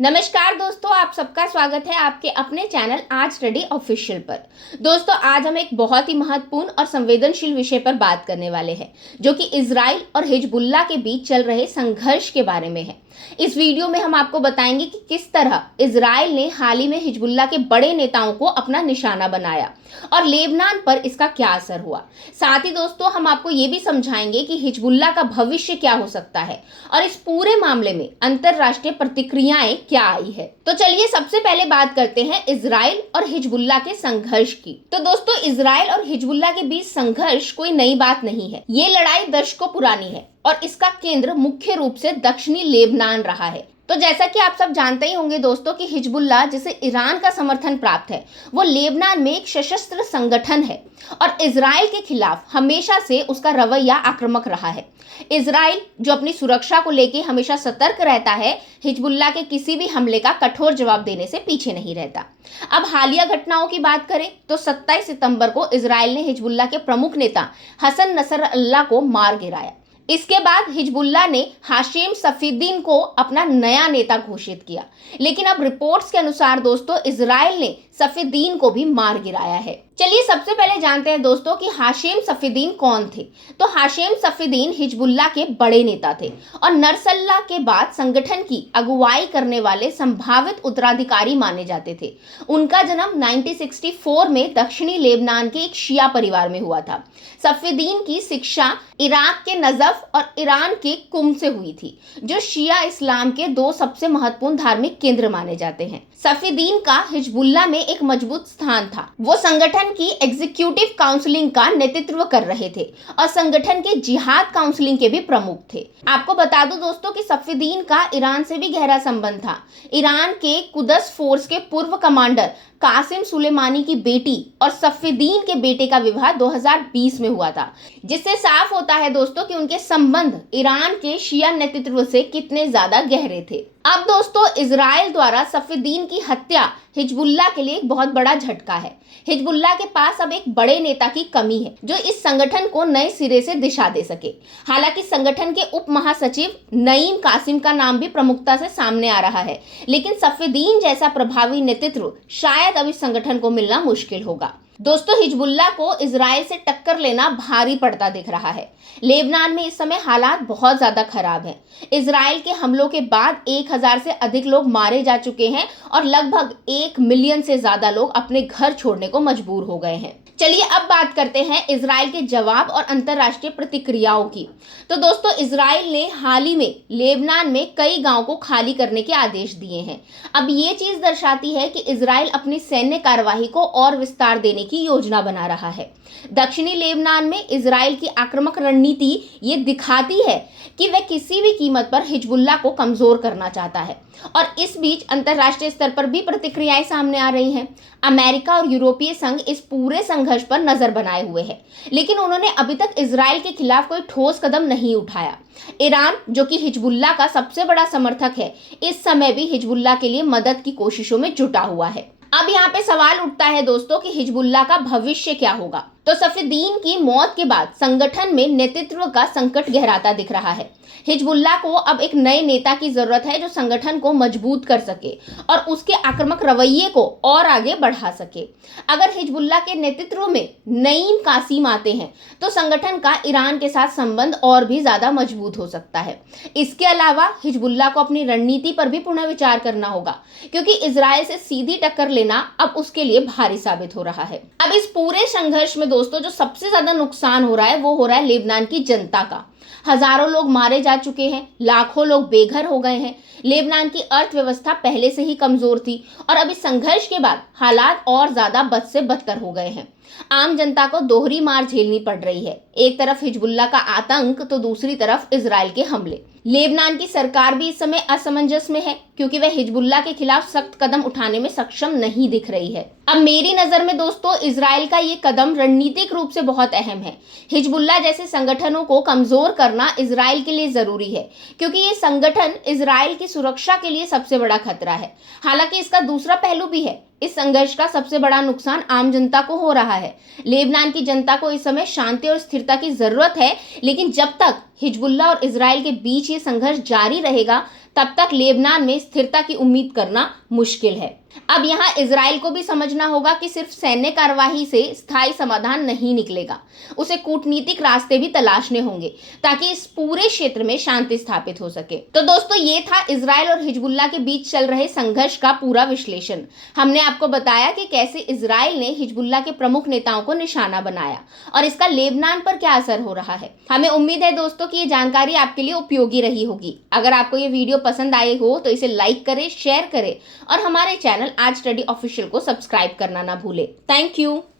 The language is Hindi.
नमस्कार दोस्तों, आप सबका स्वागत है आपके अपने चैनल आज स्टडी ऑफिशियल पर। दोस्तों, आज हम एक बहुत ही महत्वपूर्ण और संवेदनशील विषय पर बात करने वाले हैं, जो कि इजराइल और हिजबुल्लाह के बीच चल रहे संघर्ष के बारे में है। इस वीडियो में हम आपको बताएंगे कि किस तरह इजराइल ने हाल ही में हिजबुल्लाह के बड़े नेताओं को अपना निशाना बनाया और लेबनान पर इसका क्या असर हुआ। साथ ही दोस्तों, हम आपको ये भी समझाएंगे कि हिजबुल्लाह का भविष्य क्या हो सकता है और इस पूरे मामले में अंतरराष्ट्रीय प्रतिक्रियाएं क्या आई है। तो चलिए सबसे पहले बात करते हैं इजराइल और हिजबुल्लाह के संघर्ष की। तो दोस्तों, इजराइल और हिजबुल्लाह के बीच संघर्ष कोई नई बात नहीं है। ये लड़ाई दशकों पुरानी है और इसका केंद्र मुख्य रूप से दक्षिणी लेबनान रहा है। तो जैसा कि आप सब जानते ही होंगे दोस्तों कि हिजबुल्लाह, जिसे ईरान का समर्थन प्राप्त है, वो लेबनान में एक सशस्त्र संगठन है और इजराइल के खिलाफ हमेशा से उसका रवैया आक्रामक रहा है। इजराइल, जो अपनी सुरक्षा को लेकर हमेशा सतर्क रहता है, हिजबुल्लाह के किसी भी हमले का कठोर जवाब देने से पीछे नहीं रहता। अब हालिया घटनाओं की बात करें तो 27 सितंबर को इजराइल ने हिजबुल्लाह के प्रमुख नेता हसन नसरअल्लाह को मार गिराया। इसके बाद हिजबुल्लाह ने हाशिम सफीदीन को अपना नया नेता घोषित किया, लेकिन अब रिपोर्ट्स के अनुसार दोस्तों, इजराइल ने सफीदीन को भी मार गिराया है। चलिए सबसे पहले जानते हैं दोस्तों कि हाशिम सफीदीन कौन थे। तो हाशिम सफीदीन हिजबुल्लाह के बड़े नेता थे और नसरअल्लाह के बाद संगठन की अगुवाई करने वाले संभावित उत्तराधिकारी माने जाते थे। उनका जन्म 1964 में दक्षिणी लेबनान के एक शिया परिवार में हुआ था। सफीदीन की शिक्षा इराक के नजफ और ईरान के कुम से हुई थी, जो शिया इस्लाम के दो सबसे महत्वपूर्ण धार्मिक केंद्र माने जाते हैं। सफीदीन का हिजबुल्लाह में एक मजबूत स्थान था। वो संगठन की एग्जीक्यूटिव काउंसिलिंग का नेतृत्व कर रहे थे और संगठन के जिहाद काउंसिलिंग के भी प्रमुख थे। आपको बता दूं दोस्तों कि सफीदीन का ईरान से भी गहरा संबंध था। ईरान के कुदस फोर्स के पूर्व कमांडर कासिम सुलेमानी की बेटी और सफीदीन के बेटे का विवाह 2020 में हुआ था, जिससे साफ होता है दोस्तों कि उनके संबंध ईरान के शिया नेतृत्व से कितने ज्यादा गहरे थे। अब दोस्तों, इजराइल द्वारा सफीदीन की हत्या हिजबुल्लाह के लिए एक बहुत बड़ा झटका है। हिजबुल्लाह के पास अब एक बड़े नेता की कमी है जो इस संगठन को नए सिरे से दिशा दे सके। हालांकि संगठन के उप महासचिव नईम कासिम का नाम भी प्रमुखता से सामने आ रहा है, लेकिन सफीदीन जैसा प्रभावी नेतृत्व शायद अब इस संगठन को मिलना मुश्किल होगा। दोस्तों, हिजबुल्लाह को इजराइल से टक्कर लेना भारी पड़ता दिख रहा है। लेबनान में इस समय हालात बहुत ज्यादा खराब हैं। इजराइल के हमलों के बाद 1000 से अधिक लोग मारे जा चुके हैं और लगभग 1 मिलियन से ज्यादा लोग अपने घर छोड़ने को मजबूर हो गए हैं। चलिए अब बात करते हैं इजराइल के जवाब और अंतरराष्ट्रीय प्रतिक्रियाओं की। तो दोस्तों, इजराइल ने हाल ही में लेबनान में कई गांवों को खाली करने के आदेश दिए हैं। अब ये चीज दर्शाती है कि इजराइल अपनी सैन्य कार्यवाही को और विस्तार देने की योजना बना रहा है। दक्षिणी लेबनान में इजराइल की आक्रामक रणनीति ये दिखाती है कि वह किसी भी कीमत पर हिजबुल्लाह को कमजोर करना चाहता है और इस बीच अंतरराष्ट्रीय स्तर पर भी प्रतिक्रियाएं सामने आ रही हैं। अमेरिका और यूरोपीय संघ इस पूरे संघर्ष पर नजर बनाए हुए है, लेकिन उन्होंने अभी तक इजराइल के खिलाफ कोई ठोस कदम नहीं उठाया। ईरान, जो कि हिजबुल्लाह का सबसे बड़ा समर्थक है, इस समय भी हिजबुल्लाह के लिए मदद की कोशिशों में जुटा हुआ है। अब यहाँ पे सवाल उठता है दोस्तों कि हिजबुल्लाह का भविष्य क्या होगा। तो सफीदीन की मौत के बाद संगठन में नेतृत्व का संकट गहराता दिख रहा है। हिजबुल्लाह को अब एक नए नेता की जरूरत है जो संगठन को मजबूत कर सके और उसके आक्रामक रवैये को और आगे बढ़ा सके। अगर हिजबुल्लाह के नेतृत्व में नईम कासिम आते हैं तो संगठन का ईरान के साथ संबंध और भी ज्यादा मजबूत हो सकता है। इसके अलावा हिजबुल्लाह को अपनी रणनीति पर भी पुनर्विचार करना होगा, क्योंकि इजराइल से सीधी टक्कर लेना अब उसके लिए भारी साबित हो रहा है। अब इस पूरे संघर्ष में दोस्तों, जो सबसे ज्यादा नुकसान हो रहा है वो हो रहा है लेबनान की जनता का। हजारों लोग मारे जा चुके हैं, लाखों लोग बेघर हो गए हैं। लेबनान की अर्थव्यवस्था पहले से ही कमजोर थी और अब इस संघर्ष के बाद हालात और ज्यादा बद से बदतर हो गए हैं। आम जनता को दोहरी मार झेलनी पड़ रही है। एक तरफ हिजबुल्लाह का आतंक तो दूसरी तरफ इजराइल के हमले। लेबनान की सरकार भी इस समय असमंजस में है, क्योंकि वह हिजबुल्लाह के खिलाफ सख्त कदम उठाने में सक्षम नहीं दिख रही है। अब मेरी नजर में दोस्तों, इजराइल का ये कदम रणनीतिक रूप से बहुत अहम है। हिजबुल्लाह जैसे संगठनों को कमजोर करना इजराइल के लिए जरूरी है, क्योंकि ये संगठन इजराइल की सुरक्षा के लिए सबसे बड़ा खतरा है। हालांकि इसका दूसरा पहलू भी है। इस संघर्ष का सबसे बड़ा नुकसान आम जनता को हो रहा है। लेबनान की जनता को इस समय शांति और स्थिरता की जरूरत है, लेकिन जब तक हिजबुल्लाह और इजराइल के बीच ये संघर्ष जारी रहेगा तब तक लेबनान में स्थिरता की उम्मीद करना मुश्किल है। अब यहाँ इजराइल को भी समझना होगा कि सिर्फ सैन्य कार्यवाही से स्थायी समाधान नहीं निकलेगा, उसे कूटनीतिक रास्ते भी तलाशने होंगे ताकि इस पूरे क्षेत्र में शांति स्थापित हो सके। तो दोस्तों, ये था इजराइल और हिजबुल्लाह के बीच चल रहे संघर्ष का पूरा विश्लेषण। हमने आपको बताया कि कैसे इजराइल ने हिजबुल्लाह के प्रमुख नेताओं को निशाना बनाया और इसका लेबनान पर क्या असर हो रहा है। हमें उम्मीद है दोस्तों कि ये जानकारी आपके लिए उपयोगी रही होगी। अगर आपको ये वीडियो पसंद आई हो तो इसे लाइक करें, शेयर करें और हमारे चैनल आज स्टडी ऑफिशियल को सब्सक्राइब करना ना भूले। Thank you.